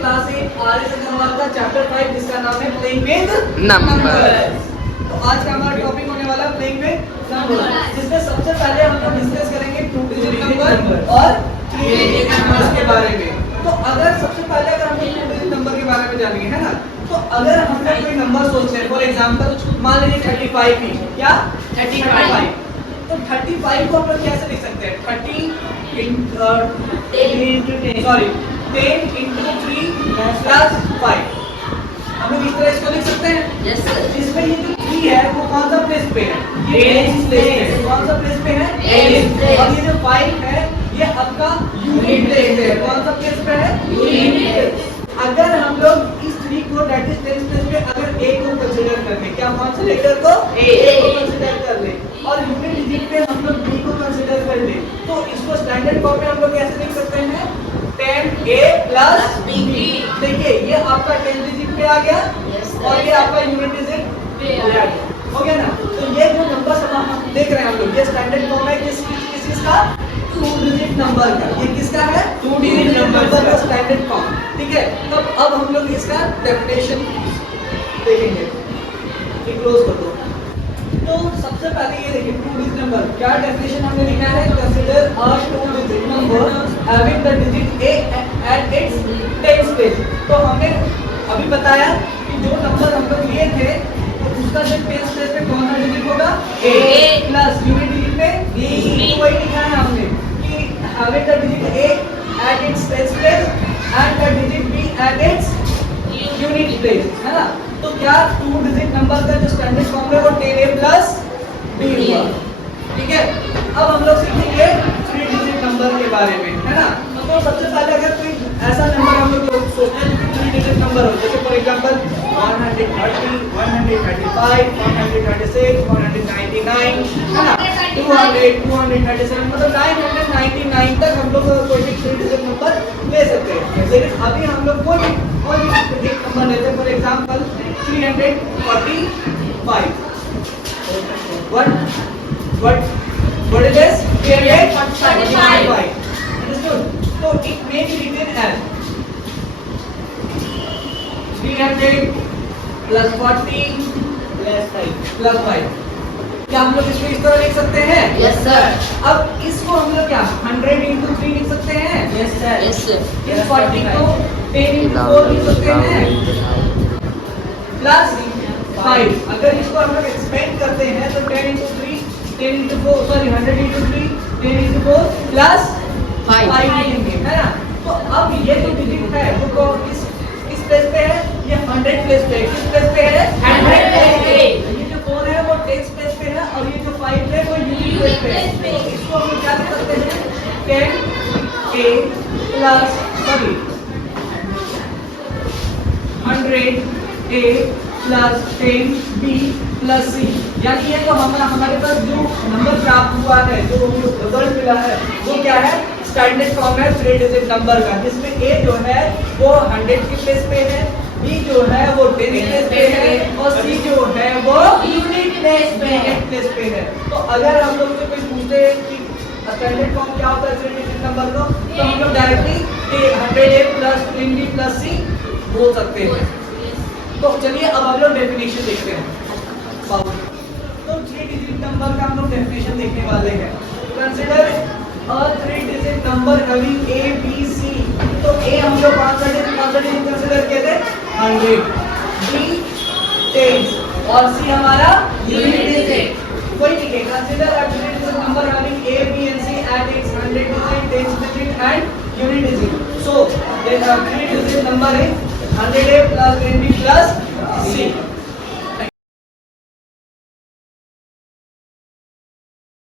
Class 8 आर्य अग्रवाल का chapter 5 जिसका नाम है प्लेइंग विद नंबर्स। तो आज का हमारा टॉपिक होने वाला है प्लेइंग विद नंबर्स, जिसमें सबसे पहले हम लोग डिस्कस करेंगे 2 डिजिट नंबर और 3 डिजिट नंबर्स के बारे में। तो अगर सबसे पहले अगर हम लोग 2 डिजिट नंबर के बारे में जानेंगे, है ना, तो अगर हम लोग कोई नंबर सोचते हैं, फॉर एग्जांपल मान लीजिए 35 ही, क्या 35, तो 35 को हम लोग कैसे लिख सकते हैं? 10 into 3 plus 5। हम लोग इस तरह इसको लिख सकते हैं। Yes sir. इसमें ये जो 3 है वो कौन सा प्लेस पे है? ये टेंस प्लेस पे है। कौन सा प्लेस पे है? Tens place. और ये जो 5 है ये आपका यूनिट प्लेस पे है। कौन सा प्लेस पे है? Unit place. अगर हम लोग इस 3 को दैट इज टेंस प्लेस पे अगर a को कंसीडर कर ले, क्या कौन से लेटर को? a को कंसीडर कर ले, और यूनिट डिजिट पे हम लोग b को कंसीडर कर ले, तो इसको स्टैंडर्ड फॉर्म में हम लोग कैसे लिख सकते हैं? 10a plus b। देखिए ये आपका 10 डिजिट पे आ गया और ये आपका यूनिट डिजिट पे आ गया, हो गया ना। तो ये जो नंबर हम देख रहे हैं हम लोग, ये स्टैंडर्ड फॉर्म है किस का? 2 डिजिट नंबर का। ये किसका है? 2 डिजिट नंबर का स्टैंडर्ड फॉर्म। ठीक है, तब अब हम लोग इसका डेफिनेशन देखेंगे। ये क्लोज कर दो। तो सबसे पहले ये देखिए 2 डिजिट नंबर, क्या डेफिनेशन हमने लिखा है? Consider a 2 digit number having the digit a at its tens place. तो हमने अभी बताया कि जो नंबर हम लोग लिए थे तो उसका जो टेंस प्लेस पे कौन सा डिजिट होगा? a प्लस यूनिट डिजिट पे b। वही लिखा है हमने कि having the digit a at its tens place and the digit b at its unit place, है ना। तो क्या 2 डिजिट नंबर का जो स्टैंडर्ड फॉर्म है वो 10a प्लस b हुआ। ठीक है, अब हम लोग सीखेंगे 3 डिजिट नंबर के बारे में, है ना। तो सबसे पहले अगर कोई ऐसा नंबर हम लोग सोचते हैं जो 3 डिजिट नंबर हो, जैसे फॉर एग्जांपल 130, 135, 136, 199, है ना, 200, 237, मतलब 999 तक हम लोग कोई भी 3 डिजिट नंबर ले सकते हैं। लेकिन अभी हम लोग कोई डिजिट नंबर लेते हैं, for example 345। What is this? 345. Understood? So it may be written as 300 plus 40 plus 5. क्या हम लोग इसको इस तरह लिख सकते हैं? Yes sir. अब इसको हम लोग क्या 100 into 3 लिख सकते हैं? Yes sir. Yes sir. इस 40 को 10 into 4 लिख सकते हैं प्लस 5। अगर इसको हम लोग एक्सपेंड करते हैं तो 10 into 3, 10 into 4, sorry 100 into 3, 10 into 4 plus 5 लिखेंगे, है ना। तो अब ये जो डिजिट है वो किस प्लेस पे है? ये 100 प्लेस पे है। किस प्लेस पे है? 100 प्लेस पे। ये जो 4 है वो 10 प्लेस पे है और ये जो 5 है वो यूनिट प्लेस पे है। तो इसको हम लोग क्या लिख सकते हैं? 10a plus 100a plus 10b plus c। यानी ये तो हमारे पास जो नंबर प्राप्त हुआ है, जो रिजल्ट मिला है, वो क्या है? स्टैंडर्ड फॉर्म है 3 डिजिट नंबर का, जिसमें a जो है वो 100 की प्लेस पे है, b जो है वो 10 प्लेस पे है और c जो है वो यूनिट प्लेस पे है। तो अगर हम लोग से कोई पूछे कि स्टैंडर्ड फॉर्म क्या होता है 3 डिजिट नंबर का, तो हम लोग directly 100a plus 10b plus c बोल सकते हैं। तो चलिए अब हम लोग डेफिनेशन देखते हैं। तो 3 डिजिट नंबर का हम लोग डेफिनेशन देखने वाले हैं। Consider a 3 digit number having a b c। तो a हम लोग कौन सा डिजिट कंसीडर किए थे? 100, b 10 और c हमारा यूनिट डिजिट। वही लिखे consider a 3 digit number having a b and c at its 100 digit, 10 digit and unit digit. So the 3 digit number है 100a plus 10b plus c।